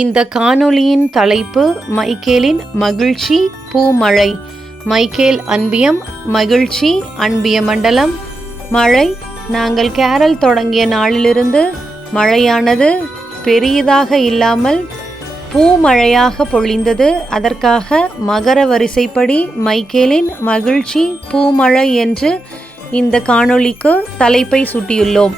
இந்த காணொளியின் தலைப்பு மைக்கேலின் மகிழ்ச்சி பூமழை. மைக்கேல் அன்பியம் மகிழ்ச்சி அன்பிய மண்டலம் மழை. நாங்கள் கேரல் தொடங்கிய நாளிலிருந்து மழையானது பெரியதாக இல்லாமல் பூமழையாக பொழிந்தது. அதற்காக மகர வரிசைப்படி மைக்கேலின் மகிழ்ச்சி பூமழை என்று இந்த காணொளிக்கு தலைப்பை சூட்டியுள்ளோம்.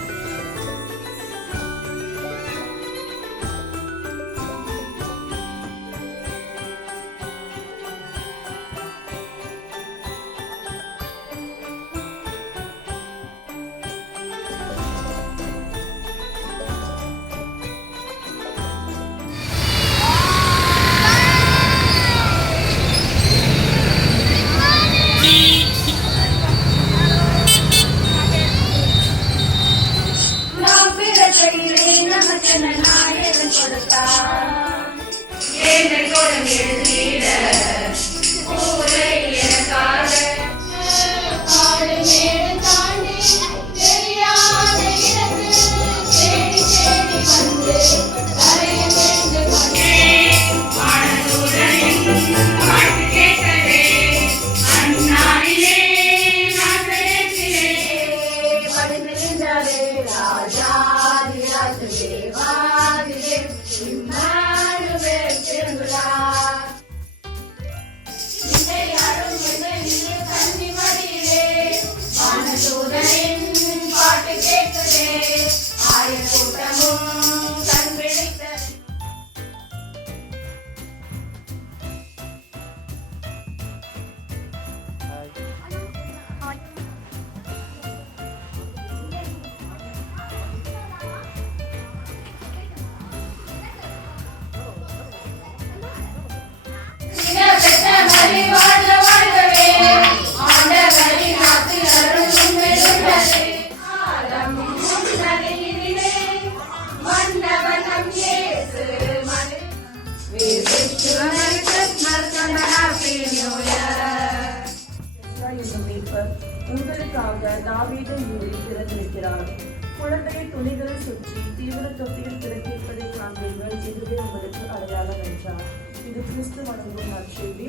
உங்களுக்காக தாவீது ஊரில் பிறந்திருக்கிறார். குழந்தையை துணிகளை சுற்றி தீவிர தொட்டியில் பிறந்திருப்பதை காண்பீர்கள். இதுவே உங்களுக்கு அடையாளம் என்றார். இது கிறிஸ்து வணங்கும் நற்செய்தி.